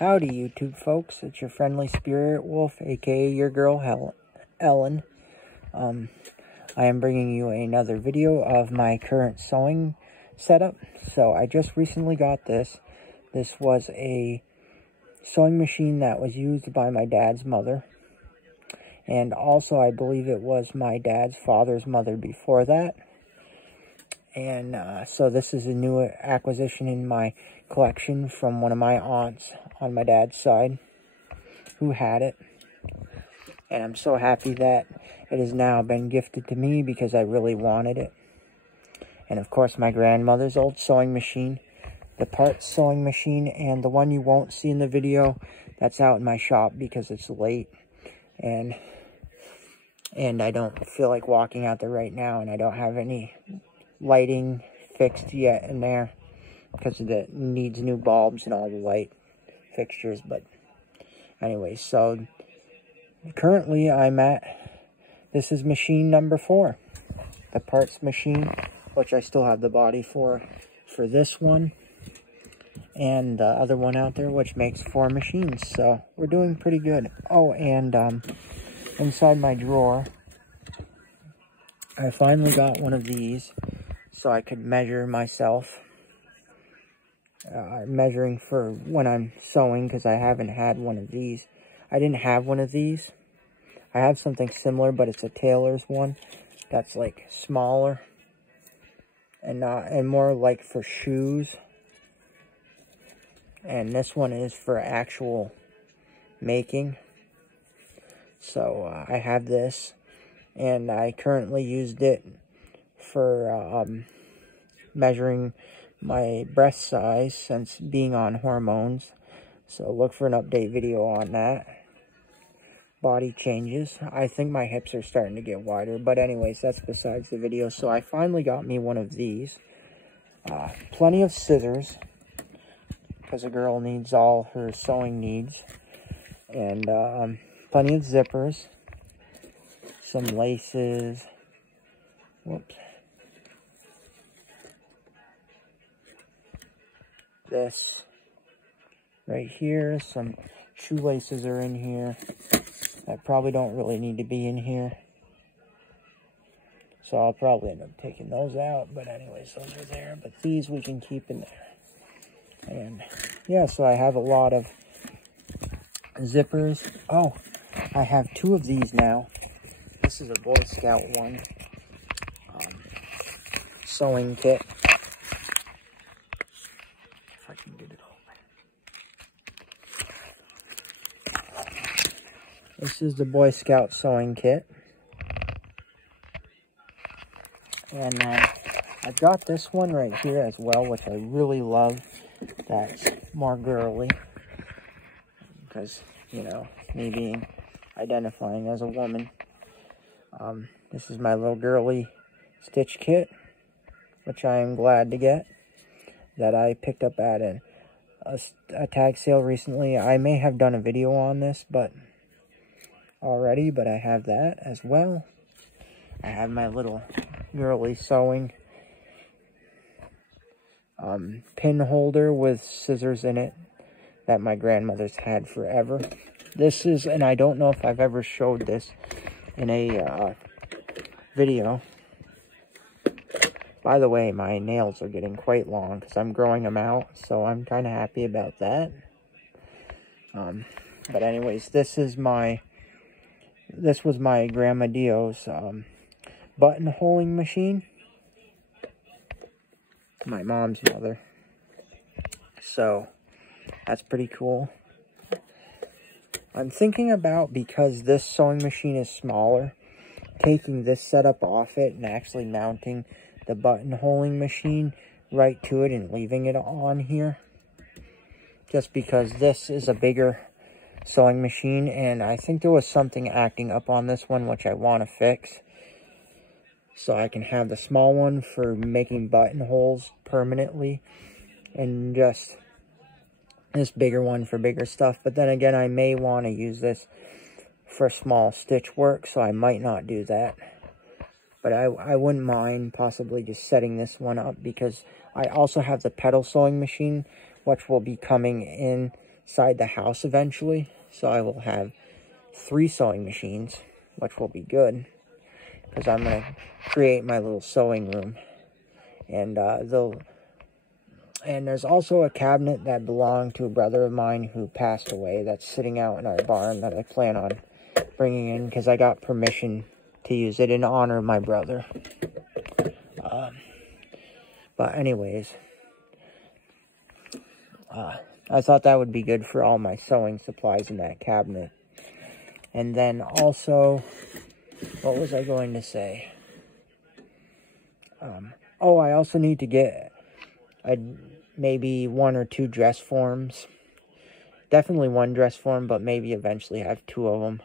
Howdy YouTube folks, it's your friendly spirit wolf, aka your girl Ellen. I am bringing you another video of my current sewing setup. So I just recently got this. This was a sewing machine that was used by my dad's mother. And also I believe it was my dad's father's mother before that. And so this is a new acquisition in my collection from one of my aunts on my dad's side who had it. And I'm so happy that it has now been gifted to me because I really wanted it. And of course my grandmother's old sewing machine, the parts sewing machine, and the one you won't see in the video, that's out in my shop because it's late. And I don't feel like walking out there right now, and I don't have any lighting fixed yet in there because it needs new bulbs and all the light fixtures. But anyway, so currently I'm at, this is machine number 4, the parts machine, which I still have the body for this one and the other one out there, which makes 4 machines. So we're doing pretty good. Oh, and inside my drawer I finally got one of these so I could measure myself, measuring for when I'm sewing, because I haven't had one of these. I didn't have one of these. I have something similar, but it's a tailor's one that's like smaller and more like for shoes. And this one is for actual making. So I have this, and I currently used it for measuring my breast size since being on hormones. So look for an update video on that. Body changes. I think my hips are starting to get wider, but anyways, that's besides the video. So I finally got me one of these. Plenty of scissors, because a girl needs all her sewing needs. And plenty of zippers. Some laces. Whoops. This right here, some shoelaces are in here that probably don't really need to be in here, so I'll probably end up taking those out, but anyways, those are there. But these we can keep in there. And yeah, so I have a lot of zippers. Oh, I have 2 of these now. This is a Boy Scout one, sewing kit. I can get it open. This is the Boy Scout sewing kit. And I've got this one right here as well, which I really love. That's more girly. Because, you know, me being identifying as a woman. This is my little girly stitch kit, which I am glad to get, that I picked up at a tag sale recently. I may have done a video on this already, but I have that as well. I have my little girly sewing pin holder with scissors in it that my grandmother's had forever. This is, and I don't know if I've ever showed this in a video. By the way, my nails are getting quite long because I'm growing them out, so I'm kind of happy about that. But anyways, this was my Grandma Dio's buttonholing machine. My mom's mother. So that's pretty cool. I'm thinking about, because this sewing machine is smaller, taking this setup off it and actually mounting the buttonholing machine right to it and leaving it on here. Just because this is a bigger sewing machine, and I think there was something acting up on this one which I want to fix. So I can have the small one for making buttonholes permanently, and just this bigger one for bigger stuff. But then again, I may want to use this for small stitch work, so I might not do that. But I wouldn't mind possibly just setting this one up, because I also have the pedal sewing machine, which will be coming in inside the house eventually. So I will have 3 sewing machines, which will be good, because I'm going to create my little sewing room. And there's also a cabinet that belonged to a brother of mine who passed away that's sitting out in our barn that I plan on bringing in, because I got permission to use it in honor of my brother. But anyways, I thought that would be good for all my sewing supplies in that cabinet. And then also, what was I going to say? Oh, I also need to get maybe 1 or 2 dress forms. Definitely 1 dress form, but maybe eventually have 2 of them,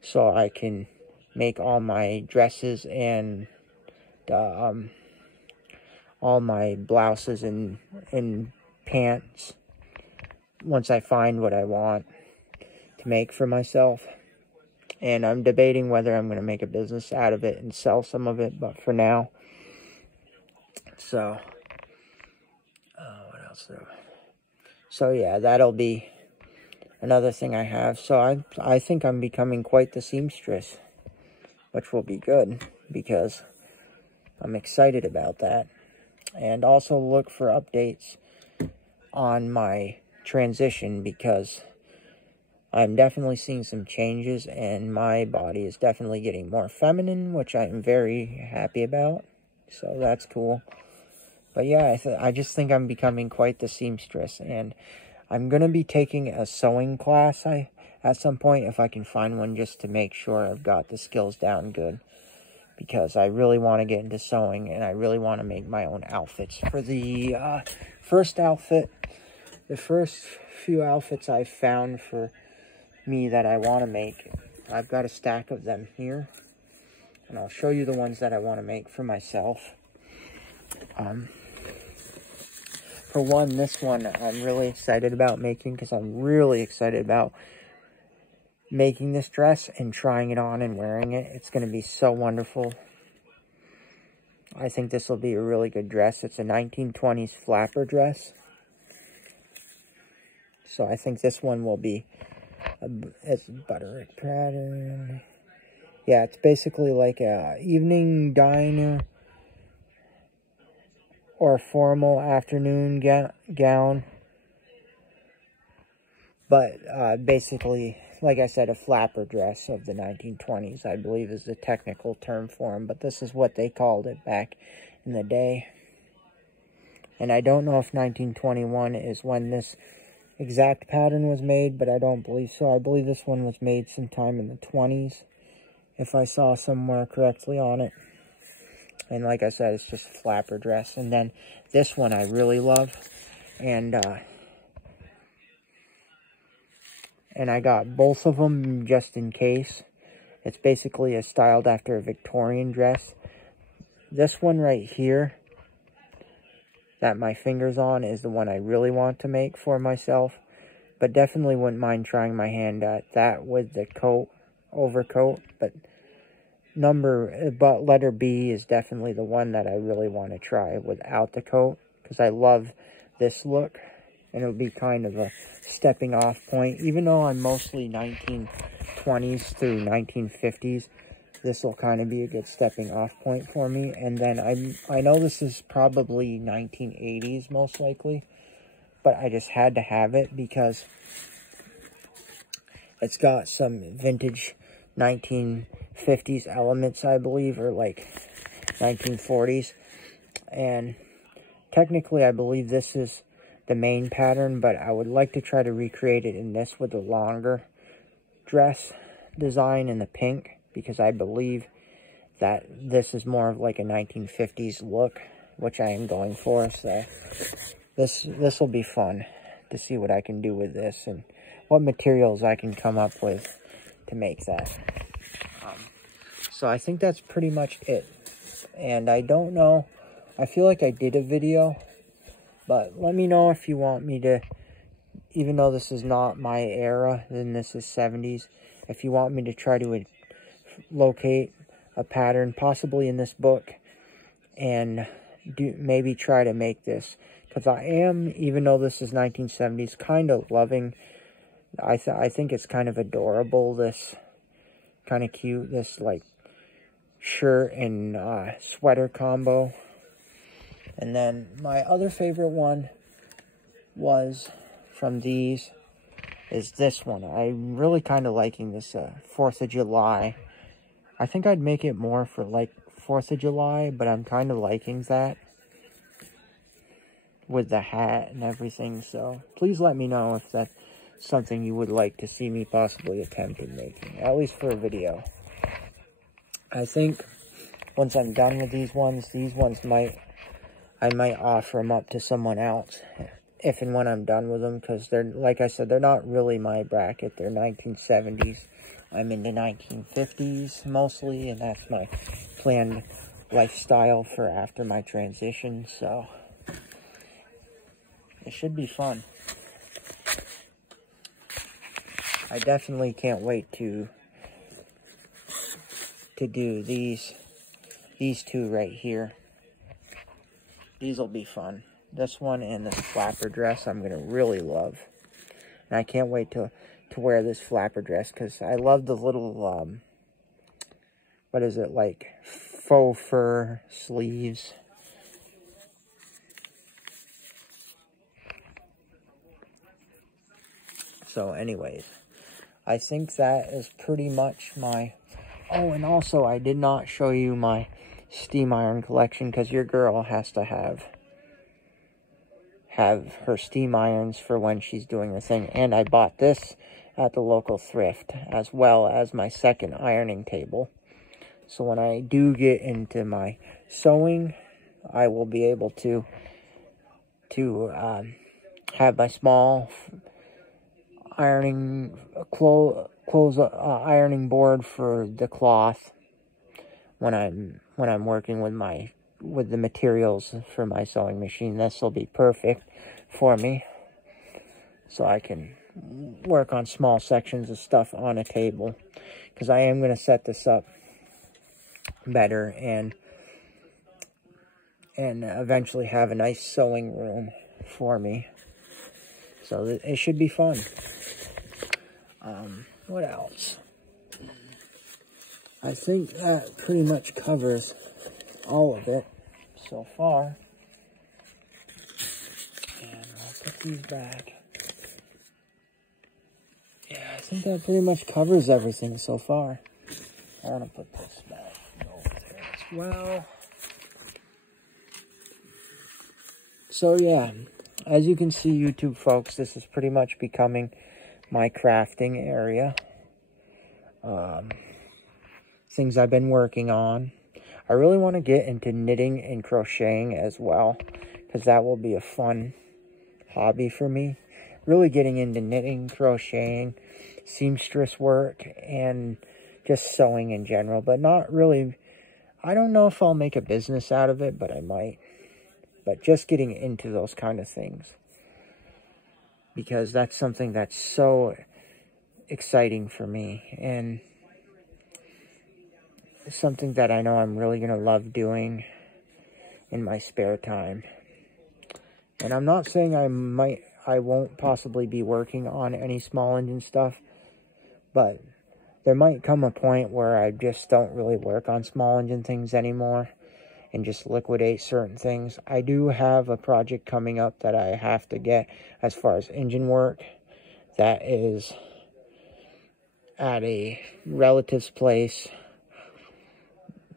so I can make all my dresses and all my blouses and pants once I find what I want to make for myself. And I'm debating whether I'm going to make a business out of it and sell some of it, but for now. So, what else though? So yeah, that'll be another thing I have. So I think I'm becoming quite the seamstress, which will be good, because I'm excited about that. And also look for updates on my transition, because I'm definitely seeing some changes and my body is definitely getting more feminine, which I'm very happy about. So that's cool. But yeah, I just think I'm becoming quite the seamstress, and I'm going to be taking a sewing class at some point, if I can find one, just to make sure I've got the skills down good. Because I really want to get into sewing, and I really want to make my own outfits. For the first outfit, the first few outfits I've found for me that I want to make, I've got a stack of them here. And I'll show you the ones that I want to make for myself. For one, this one I'm really excited about making, because I'm really excited about making this dress and trying it on and wearing it. It's going to be so wonderful. I think this will be a really good dress. It's a 1920s flapper dress. So I think this one will be, it's a butterick pattern. Yeah, it's basically like a evening diner or a formal afternoon gown. But basically, like I said, a flapper dress of the 1920s, I believe, is the technical term for them. But this is what they called it back in the day. And I don't know if 1921 is when this exact pattern was made, but I don't believe so. I believe this one was made sometime in the 20s, if I saw somewhere correctly on it. And like I said, it's just a flapper dress. And then this one I really love. And I got both of them just in case. It's basically styled after a Victorian dress. This one right here that my finger's on is the one I really want to make for myself. But definitely wouldn't mind trying my hand at that with the overcoat. But letter B is definitely the one that I really want to try without the coat, because I love this look. And it would be kind of a stepping off point. Even though I'm mostly 1920s through 1950s, this will kind of be a good stepping off point for me. And then I know this is probably 1980s most likely, but I just had to have it because it's got some vintage 1950s elements, I believe, or like 1940s. And technically, I believe this is the main pattern, but I would like to try to recreate it in this with the longer dress design in the pink, because I believe that this is more of like a 1950s look, which I am going for. So this will be fun to see what I can do with this and what materials I can come up with to make that. So I think that's pretty much it. And I don't know, I feel like I did a video, but let me know if you want me to, even though this is not my era, then this is 70s, if you want me to try to locate a pattern, possibly in this book, and maybe try to make this Because I am, even though this is 1970s, kind of loving, I think it's kind of adorable, this kind of cute, this like shirt and sweater combo. And then my other favorite one was from these is this one. I'm really kind of liking this 4th of July. I think I'd make it more for like 4th of July, but I'm kind of liking that with the hat and everything. So please let me know if that's something you would like to see me possibly attempt in making, at least for a video. I think once I'm done with these ones I might offer them up to someone else if and when I'm done with them, because they're, like I said, they're not really my bracket. They're 1970s. I'm into 1950s mostly, and that's my planned lifestyle for after my transition, so it should be fun. I definitely can't wait to do these two right here. These will be fun. This one and this flapper dress I'm going to really love. And I can't wait to wear this flapper dress because I love the little, what is it, like faux fur sleeves. So anyways, I think that is pretty much my... Oh, and also I did not show you my steam iron collection because your girl has to have her steam irons for when she's doing her thing. And I bought this at the local thrift, as well as my second ironing table. So when I do get into my sewing, I will be able to have my small ironing ironing board for the cloth when I'm working with the materials for my sewing machine. This will be perfect for me, so I can work on small sections of stuff on a table, because I am going to set this up better and eventually have a nice sewing room for me. So it should be fun. What else? I think that pretty much covers all of it so far. And I'll put these back. Yeah, I think that pretty much covers everything so far. I want to put this back over there as well. So yeah, as you can see, YouTube folks, this is pretty much becoming my crafting area. Things I've been working on. I really want to get into knitting and crocheting as well, because that will be a fun hobby for me. Really getting into knitting, crocheting, seamstress work, and just sewing in general, but not really. I don't know if I'll make a business out of it, but I might. But just getting into those kind of things, because that's something that's so exciting for me, and it's something that I know I'm really going to love doing in my spare time. And I'm not saying I won't possibly be working on any small engine stuff, but there might come a point where I just don't really work on small engine things anymore and just liquidate certain things. I do have a project coming up that I have to get as far as engine work. That is at a relative's place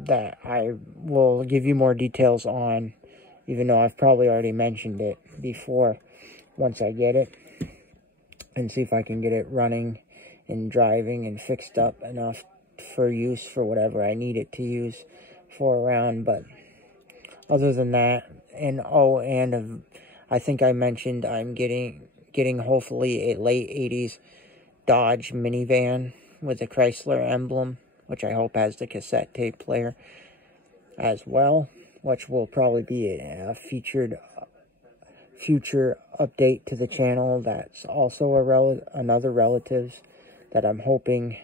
that I will give you more details on, even though I've probably already mentioned it before, once I get it, and see if I can get it running and driving and fixed up enough for use for whatever I need it to use for around. But other than that, and oh, and I think I mentioned I'm getting hopefully a late 80s Dodge minivan with a Chrysler emblem, which I hope has the cassette tape player as well, which will probably be a featured future update to the channel. That's also another relative's that I'm hoping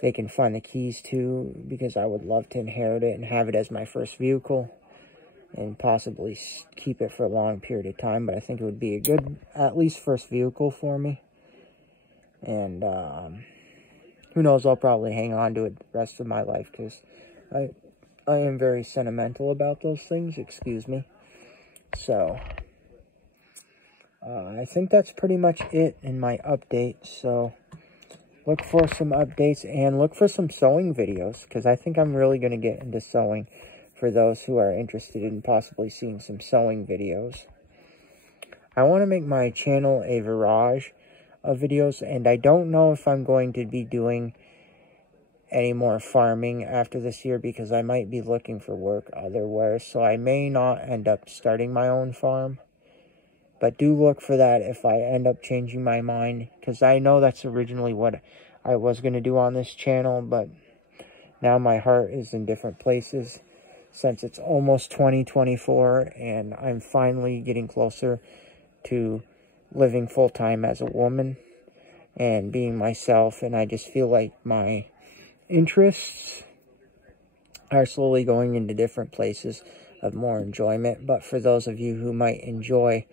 they can find the keys to, because I would love to inherit it and have it as my first vehicle. and possibly keep it for a long period of time. But I think it would be a good, at least first vehicle for me. And who knows, I'll probably hang on to it the rest of my life, because I am very sentimental about those things, excuse me. So, I think that's pretty much it in my update. So, look for some updates and look for some sewing videos, because I think I'm really going to get into sewing for those who are interested in possibly seeing some sewing videos. I want to make my channel a barrage of videos, and I don't know if I'm going to be doing any more farming after this year, because I might be looking for work otherwhere, so I may not end up starting my own farm. But do look for that if I end up changing my mind, because I know that's originally what I was going to do on this channel, but now my heart is in different places since it's almost 2024 and I'm finally getting closer to living full-time as a woman and being myself, and I just feel like my interests are slowly going into different places of more enjoyment. But for those of you who might enjoy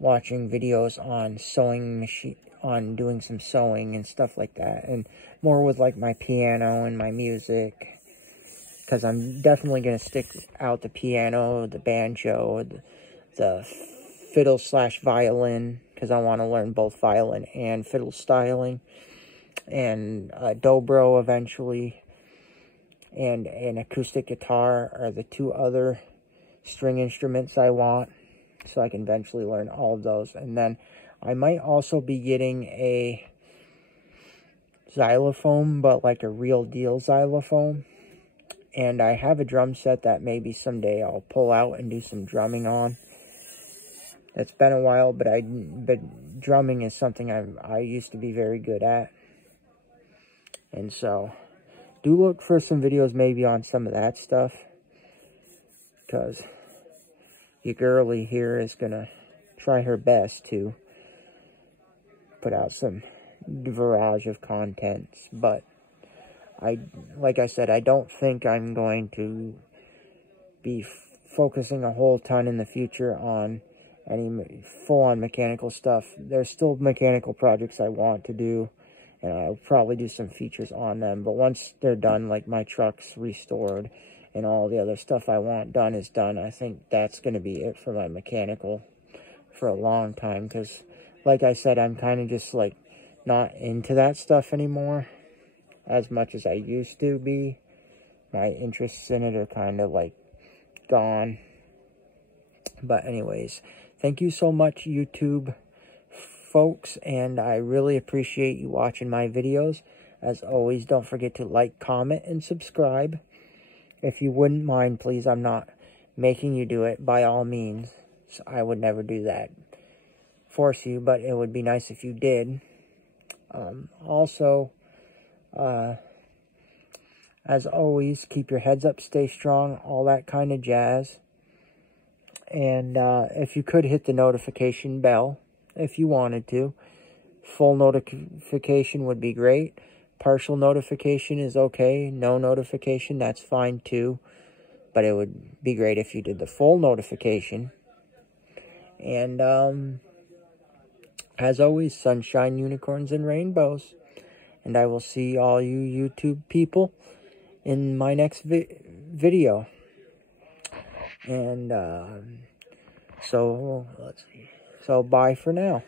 watching videos on sewing machine, on doing some sewing and stuff like that, and more with like my piano and my music, because I'm definitely going to stick out the piano, the banjo, the fiddle/violin, because I want to learn both violin and fiddle styling, and dobro eventually, and an acoustic guitar are the two other string instruments I want, so I can eventually learn all of those. And then I might also be getting a xylophone, but like a real deal xylophone. And I have a drum set that maybe someday I'll pull out and do some drumming on. It's been a while, but drumming is something I used to be very good at. And so, do look for some videos maybe on some of that stuff, because your girlie here is going to try her best to put out some barrage of contents. But like I said, I don't think I'm going to be focusing a whole ton in the future on any full-on mechanical stuff. There's still mechanical projects I want to do, and I'll probably do some features on them. But once they're done, like my truck's restored and all the other stuff I want done is done, I think that's going to be it for my mechanical for a long time. Because, like I said, I'm kind of just, like, not into that stuff anymore as much as I used to be. My interests in it are kind of, like, gone. But anyways, thank you so much, YouTube folks, and I really appreciate you watching my videos. As always, don't forget to like, comment, and subscribe. If you wouldn't mind, please. I'm not making you do it, by all means. I would never do that, force you, but it would be nice if you did. Also, as always, keep your heads up, stay strong, all that kind of jazz. And if you could hit the notification bell, if you wanted to. Full notification would be great. Partial notification is okay. No notification, that's fine too. But it would be great if you did the full notification. And as always, sunshine, unicorns, and rainbows. And I will see all you YouTube people in my next video. And so, let's see. So, bye for now.